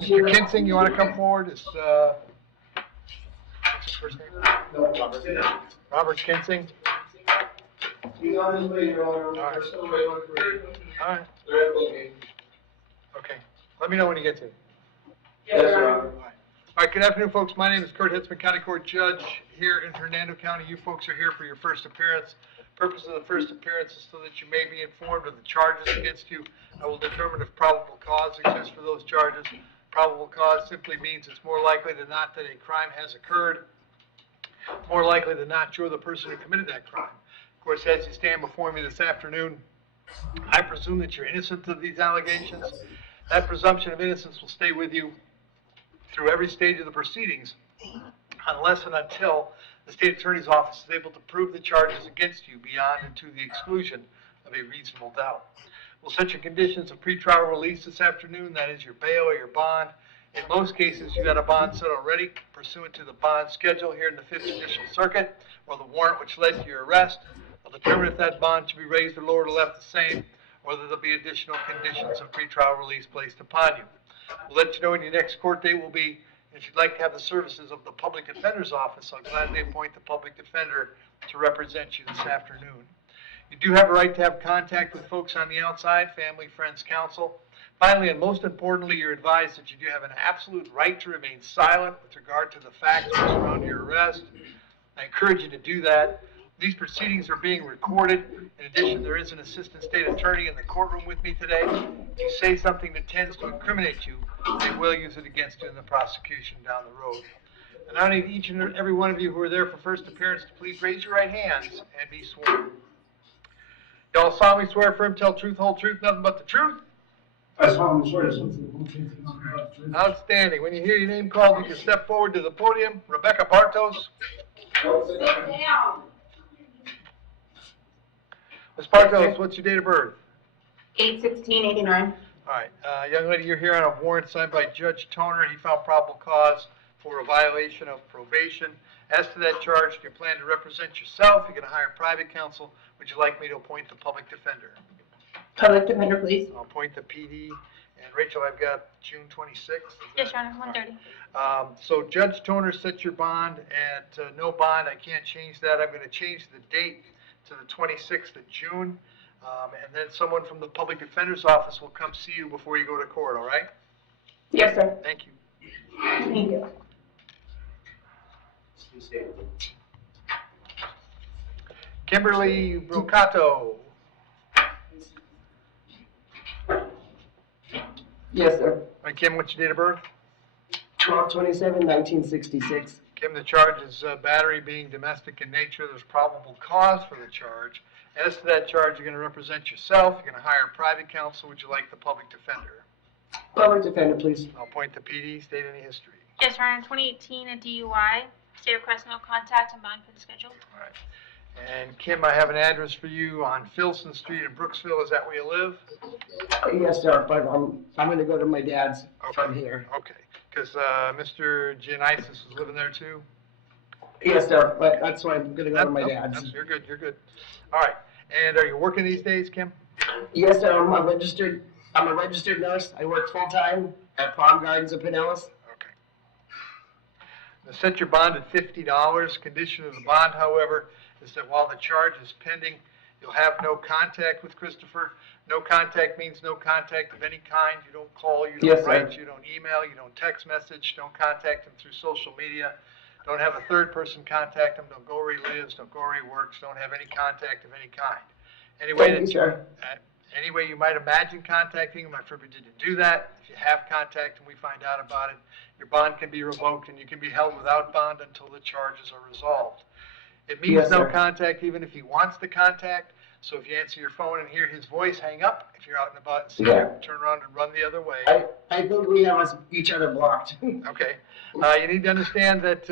Mr. Kinsing, you want to come forward? What's his first name? Robert Kinsing. He's on his way, Your Honor. All right. We're still waiting for him. All right. They're looking. Okay. Let me know when you get to it. Yes, Your Honor. All right, good afternoon, folks. My name is Kurt Hitzemann, County Court Judge here in Hernando County. You folks are here for your first appearance. Purpose of the first appearance is so that you may be informed of the charges against you. I will determine if probable cause exists for those charges. Probable cause simply means it's more likely than not that a crime has occurred. More likely than not, you're the person who committed that crime. Of course, as you stand before me this afternoon, I presume that you're innocent of these allegations. That presumption of innocence will stay with you through every stage of the proceedings, unless and until the state attorney's office is able to prove the charges against you beyond and to the exclusion of a reasonable doubt. We'll set your conditions of pretrial release this afternoon, that is your bail or your bond. In most cases, you got a bond set already pursuant to the bond schedule here in the 5th Judicial Circuit, or the warrant which led to your arrest. I'll determine if that bond should be raised or lowered or left the same, or whether there'll be additional conditions of pretrial release placed upon you. We'll let you know when your next court date will be. If you'd like to have the services of the Public Defender's Office, I'll gladly appoint the Public Defender to represent you this afternoon. You do have a right to have contact with folks on the outside, family, friends, counsel. Finally, and most importantly, you're advised that you do have an absolute right to remain silent with regard to the facts which surround your arrest. I encourage you to do that. These proceedings are being recorded. In addition, there is an assistant state attorney in the courtroom with me today. If you say something that tends to incriminate you, they will use it against you in the prosecution down the road. And I need each and every one of you who are there for first appearance to please raise your right hands and be sworn. Y'all solemnly swear firm, tell truth, whole truth, nothing but the truth? I solemnly swear. Outstanding. When you hear your name called, you can step forward to the podium. Rebecca Bartos. Sit down. Ms. Bartos, what's your date of birth? 8/16/89. All right. Young lady, you're here on a warrant signed by Judge Toner. He found probable cause for a violation of probation. As to that charge, do you plan to represent yourself? You're going to hire private counsel. Would you like me to appoint the public defender? Public defender, please. I'll appoint the PD. And Rachel, I've got June 26th. Yes, Your Honor, 1:30. So Judge Toner set your bond at no bond. I can't change that. I'm going to change the date to the 26th of June. And then someone from the Public Defender's Office will come see you before you go to court, all right? Yes, sir. Thank you. Thank you. Kimberly Brocato. Yes, sir. All right, Kim, what's your date of birth? 12/27/1966. Kim, the charge is battery being domestic in nature. There's probable cause for the charge. As to that charge, you're going to represent yourself. You're going to hire private counsel. Would you like the public defender? Public defender, please. I'll appoint the PD. State any history. Yes, Your Honor, 2018, a DUI. State request no contact. I'm bound for the schedule. All right. And Kim, I have an address for you on Filson Street in Brooksville. Is that where you live? Yes, sir, but I'm going to go to my dad's from here. Okay. Because Mr. Giannisis is living there too? Yes, sir, but that's why I'm going to go to my dad's. You're good. You're good. All right. And are you working these days, Kim? Yes, sir, I'm a registered nurse. I work full-time at Palm Gardens of Pinellas. Okay. Now set your bond at $50. Condition of the bond, however, is that while the charge is pending, you'll have no contact with Christopher. No contact means no contact of any kind. You don't call, you don't write, you don't email, you don't text message, don't contact him through social media. Don't have a third person contact him. Don't go where he lives. Don't go where he works. Don't have any contact of any kind. Any way you might imagine contacting him, I forbid you to do that. If you have contact and we find out about it, your bond can be revoked and you can be held without bond until the charges are resolved. It means no contact even if he wants to contact. So if you answer your phone and hear his voice, hang up. If you're out and about, turn around and run the other way. I think we have each other blocked. Okay. You need to understand that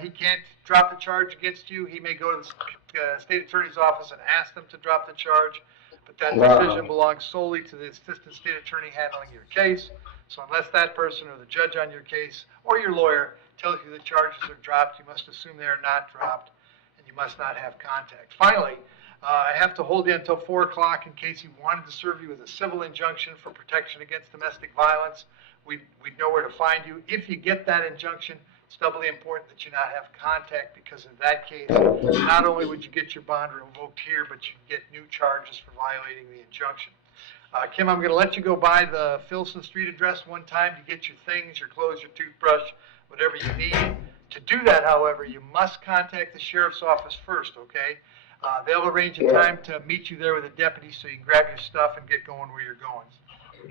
he can't drop the charge against you. He may go to the state attorney's office and ask them to drop the charge, but that decision belongs solely to the assistant state attorney handling your case. So unless that person or the judge on your case or your lawyer tells you the charges are dropped, you must assume they are not dropped, and you must not have contact. Finally, I have to hold you until 4 o'clock in case he wanted to serve you with a civil injunction for protection against domestic violence. we'd know where to find you. If you get that injunction, it's doubly important that you not have contact, because in that case, not only would you get your bond revoked here, but you'd get new charges for violating the injunction. Kim, I'm going to let you go by the Filson Street address one time to get your things, your clothes, your toothbrush, whatever you need. To do that, however, you must contact the sheriff's office first, okay? They'll arrange a time to meet you there with a deputy so you can grab your stuff and get going where you're going.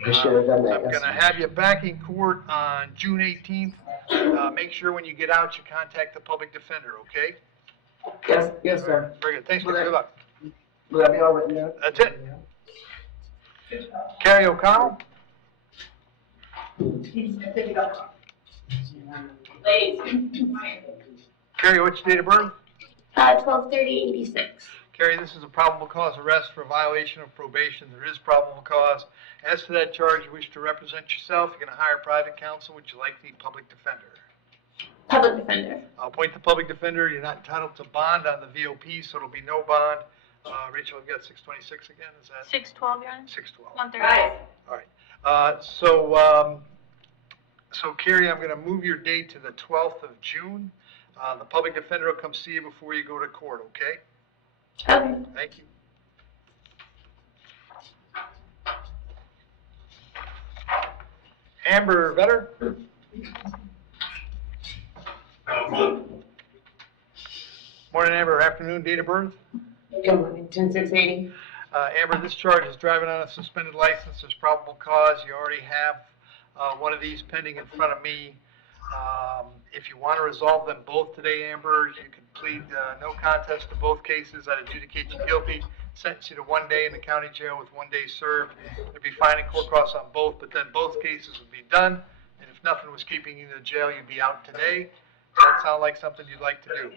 I'm going to have you back in court on June 18th. Make sure when you get out, you contact the public defender, okay? Yes, sir. Very good. Thanks, Kim. Good luck. Will that be all written down? That's it. Carrie O'Connell? Carrie, what's your date of birth? 12/30/86. Carrie, this is a probable cause arrest for violation of probation. There is probable cause. As to that charge, you wish to represent yourself, you're going to hire private counsel. Would you like the public defender? Public defender. I'll appoint the public defender. You're not entitled to bond on the VOP, so it'll be no bond. Rachel, I've got 626 again. Is that? 612, Your Honor. 612. 130. All right. So Carrie, I'm going to move your date to the 12th of June. The public defender will come see you before you go to court, okay? Okay. Thank you. Amber Vetter? Morning, Amber. Afternoon, date of birth? Good morning. 10/6/80. Amber, this charge is driving on a suspended license. There's probable cause. You already have one of these pending in front of me. If you want to resolve them both today, Amber, you can plead no contest to both cases. I'd adjudicate you guilty, sentence you to 1 day in the county jail with 1 day served. There'd be fine and court costs on both, but then both cases would be done. And if nothing was keeping you in the jail, you'd be out today. Does that sound like something you'd like to do?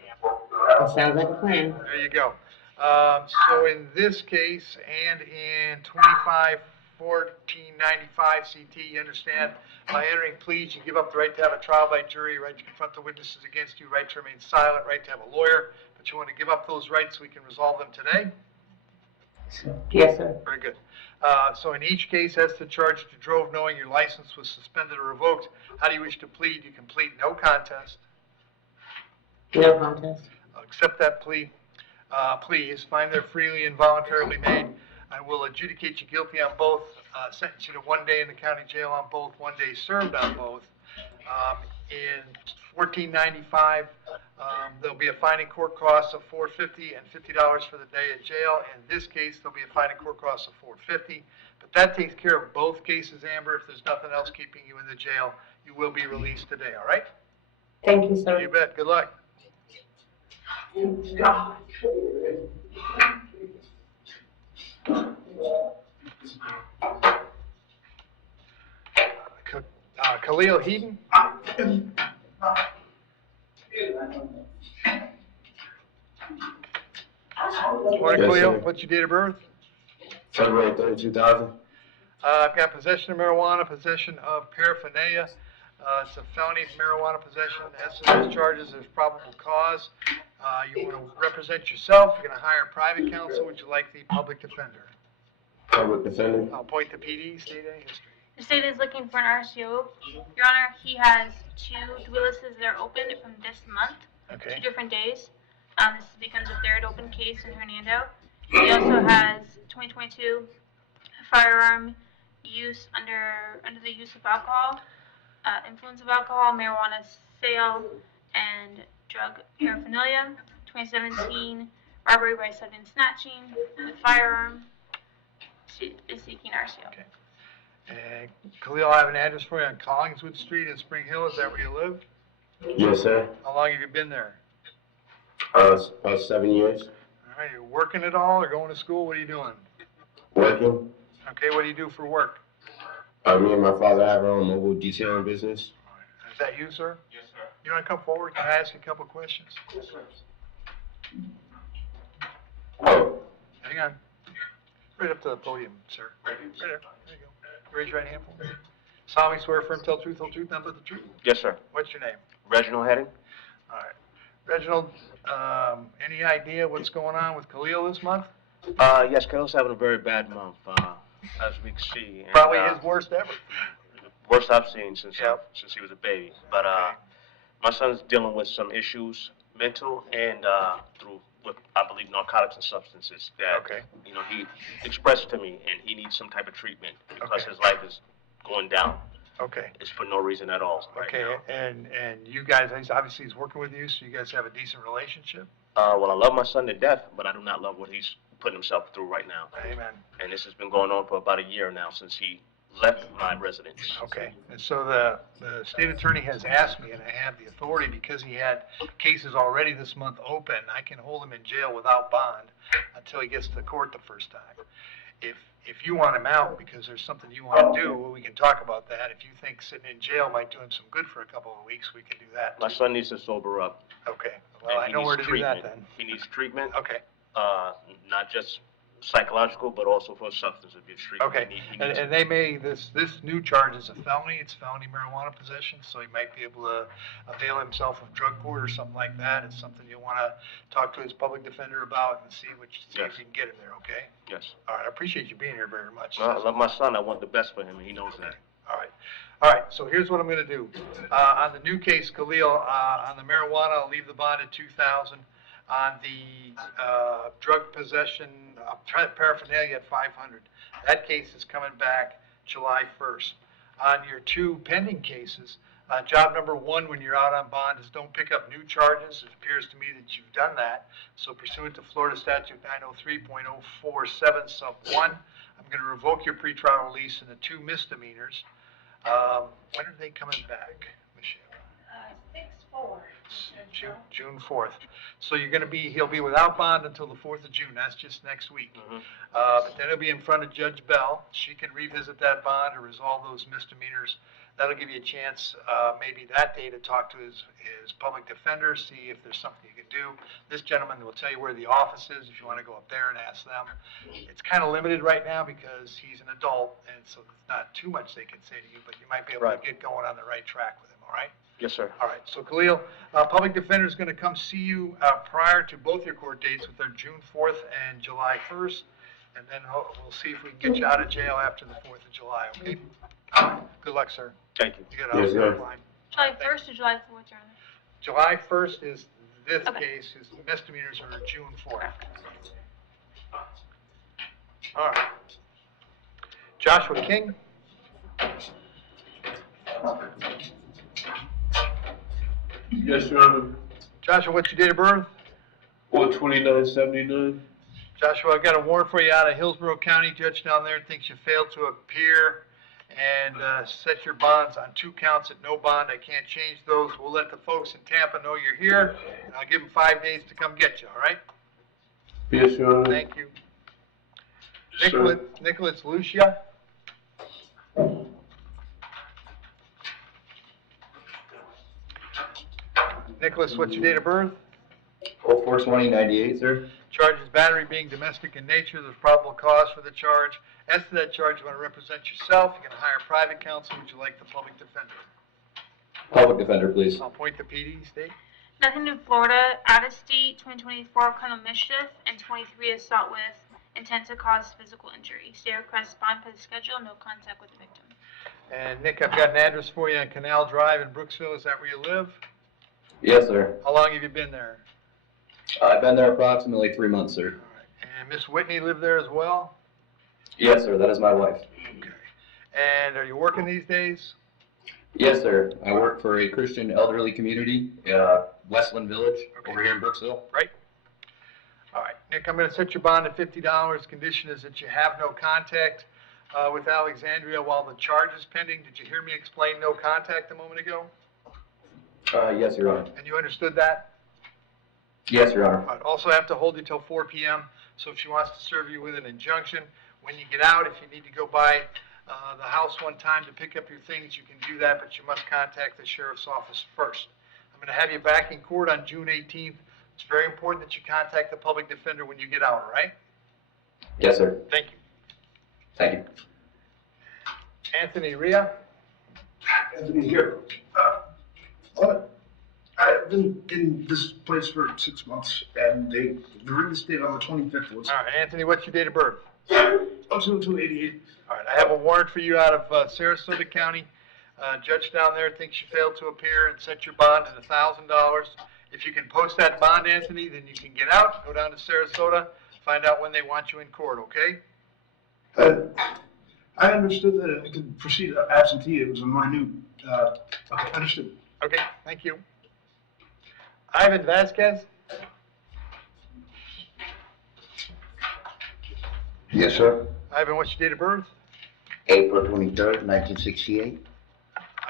That sounds like a plan. There you go. So in this case and in 25-1495 CT, you understand, by entering pleas, you give up the right to have a trial by jury, right to confront the witnesses against you, right to remain silent, right to have a lawyer, but you want to give up those rights so we can resolve them today? Yes, sir. Very good. So in each case, as to charge that you drove knowing your license was suspended or revoked, how do you wish to plead? You can plead no contest. No contest. Accept that plea. Please find they're freely and voluntarily made. I will adjudicate you guilty on both, sentence you to 1 day in the county jail on both, 1 day served on both. In 1495, there'll be a fine and court cost of $450 and $50 for the day in jail. In this case, there'll be a fine and court cost of $450. But that takes care of both cases, Amber. If there's nothing else keeping you in the jail, you will be released today, all right? Thank you, sir. You bet. Good luck. Khalil Heaton? Morning, Yes, Khalil. sir. What's your date of birth? February 3rd, 2000. I've got possession of marijuana, possession of paraphernalia. It's a felony marijuana possession. As to those charges, there's probable cause. You want to represent yourself. You're going to hire private counsel. Would you like the public defender? Public defender. I'll point to PD, state any history. The state is looking for an RCO. Your Honor, he has 2 Willis's that are open from this month, 2 different days. This becomes a 3rd open case in Hernando. He also has 2022 firearm use under the use of alcohol, influence of alcohol, marijuana sale, and drug paraphernalia. 2017 robbery by sudden snatching, and firearm. She is seeking RCO. Okay. And Khalil, I have an address for you on Collingswood Street in Spring Hill. Is that where you live? Yes, sir. How long have you been there? About 7 years. All right, you working at all or going to school? What are you doing? Working. Okay, what do you do for work? Me and my father have our own mobile detailing business. All right. Is that you, sir? Yes, sir. You want to come forward? Can I ask you a couple of questions? Yes, sir. Oh, Hang on. Right up to the podium, sir. Right there. There you go. Raise your right hand for me. Solemnly swear firm, tell truth, whole truth, nothing but the truth. Yes, sir. What's your name? Reginald Heading? All right. Reginald, any idea what's going on with Khalil this month? Yes, Khalil's having a very bad month, as we can see. And, Probably his worst ever. Worst I've seen since Yep. since he was a baby. But Okay. my son's dealing with some issues, mental and through with I believe narcotics and substances that Okay. you know he expressed to me, and he needs some type of treatment because Okay. his life is going down. Okay. It's for no reason at all right Okay, now. and you guys, obviously he's working with you, so you guys have a decent relationship? Well, I love my son to death, but I do not love what he's putting himself through right now. Amen. And this has been going on for about a year now since he left my residence. Okay, and so the state attorney has asked me, and I have the authority, because he had cases already this month open, I can hold him in jail without bond until he gets to court the first time. If you want him out because there's something you want to do, well, we can talk about that. If you think sitting in jail might do him some good for a couple of weeks, we can do that. My son needs to sober up. Okay, well, And I he know needs where to do that treatment. then. He needs treatment, Okay, not just psychological, but also for substance abuse treatment. okay, and they may, this new charge is a felony, it's felony marijuana possession, so he might be able to avail himself of drug court or something like that. It's something you'll want to talk to his public defender about and see if you can get him there, okay? Yes. All right, I appreciate you being here very much. Well, I love my son. I want the best for him, and he knows that. All right, so here's what I'm gonna do. On the new case, Khalil, on the marijuana, I'll leave the bond at 2,000. On the, drug possession, paraphernalia at 500. That case is coming back July 1st. On your two pending cases, job number 1, when you're out on bond, is don't pick up new charges. It appears to me that you've done that. So pursuant to Florida Statute 903.047 sub 1, I'm gonna revoke your pretrial release in the 2 misdemeanors. When are they coming back, Michelle? 6/4. June 4th. So he'll be without bond until the 4th of June. That's just next week. Mhm. But then he'll be in front of Judge Bell. She can revisit that bond or resolve those misdemeanors. That'll give you a chance, maybe that day, to talk to his public defender, see if there's something you can do. This gentleman will tell you where the office is if you want to go up there and ask them. It's kind of limited right now because he's an adult, and so there's not too much they can say to you, but you might be able Right. to get going on the right track with him, all right? Yes, sir. All right, so Khalil, public defender is going to come see you prior to both your court dates, with their June 4th and July 1st, and then we'll see if we can get you out of jail after the 4th of July, okay? All right, good luck, sir. Thank you. You get Yes, off sir. the line. July 1st or July 4th, Your Honor? July 1st is this Okay. case, his misdemeanors are June 4th. All right. Joshua King? Yes, Your Honor. Joshua, what's your date of birth? 4/29/79. Joshua, I've got a warrant for you out of Hillsborough County. Judge down there thinks you failed to appear and set your bonds on 2 counts at no bond. I can't change those. We'll let the folks in Tampa know you're here, and I'll give them 5 days to come get you, all right? Yes, Your Honor. Thank you. Yes, sir. Nicholas Lucia? Nicholas, what's your date of birth? 04/20/98, sir. Charge is battery being domestic in nature. There's probable cause for the charge. As to that charge, you want to represent yourself. You're going to hire private counsel. Would you like the public defender? Public defender, please. I'll point the PD, state. Nothing in Florida, out of state, 2024 criminal mischief, and 23 assault with intent to cause physical injury. Stay requests bond for the schedule, no contact with the victim. And Nick, I've got an address for you on Canal Drive in Brooksville. Is that where you live? Yes, sir. How long have you been there? I've been there approximately 3 months, sir. All right. And Miss Whitney lived there as well? Yes, sir. That is my wife. Okay. And are you working these days? Yes, sir. I work for a Christian elderly community, Westland Village, Okay. over here in Brooksville. All right, Nick, I'm going to set your bond at $50. Condition is that you have no contact with Alexandria while the charge is pending. Did you hear me explain no contact a moment ago? Yes, Your Honor. And you understood that? Yes, Your Honor. I'd also have to hold you till 4 p.m. So if she wants to serve you with an injunction, when you get out, if you need to go by the house one time to pick up your things, you can do that, but you must contact the sheriff's office first. I'm going to have you back in court on June 18th. It's very important that you contact the public defender when you get out, all right? Yes, sir. Thank you. Thank you. Anthony Ria? Anthony here. I've been in this place for 6 months, and they reinstated on the 25th. All right, Anthony, what's your date of birth? 02/88. All right, I have a warrant for you out of Sarasota County. Judge down there thinks you failed to appear and set your bond at $1,000. If you can post that bond, Anthony, then you can get out, go down to Sarasota, find out when they want you in court, okay? I understood that I could proceed absentee. It was a minute. Okay, understood. Okay, thank you. Ivan Vasquez? Yes, sir. Ivan, what's your date of birth? April 23rd, 1968.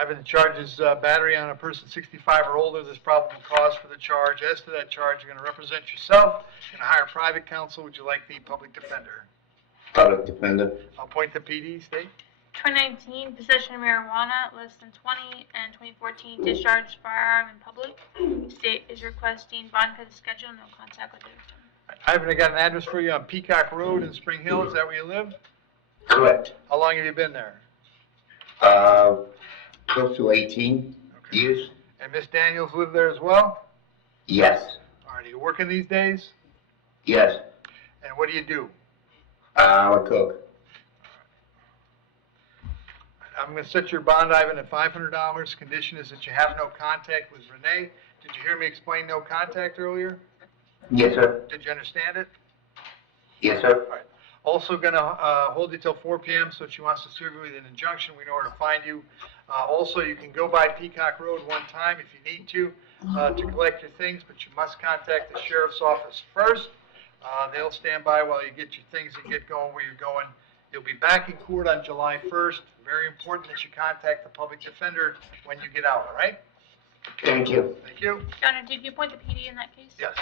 Ivan charges battery on a person 65 or older. There's probable cause for the charge. As to that charge, you're going to represent yourself. You're going to hire private counsel. Would you like the public defender? Public defender. I'll point the PD, state. 2019, possession of marijuana less than 20, and 2014, discharged firearm in public. State is requesting bond for the schedule, no contact with the victim. Ivan, I got an address for you on Peacock Road in Spring Hill. Is that where you live? Correct. How long have you been there? Close to 18 years. And Miss Daniels lived there as well? Yes. All right, are you working these days? Yes. And what do you do? I'm a cook. I'm going to set your bond, Ivan, at $500. Condition is that you have no contact with Renee. Did you hear me explain no contact earlier? Yes, sir. Did you understand it? Yes, sir. All right. Also going to hold you till 4 p.m. so that she wants to serve you with an injunction. We know where to find you. Also, you can go by Peacock Road one time if you need to collect your things, but you must contact the sheriff's office first. They'll stand by while you get your things and get going where you're going. You'll be back in court on July 1st. Very important that you contact the public defender when you get out, all right? Thank you. Thank you. Your Honor, did you appoint the PD in that case? Yes.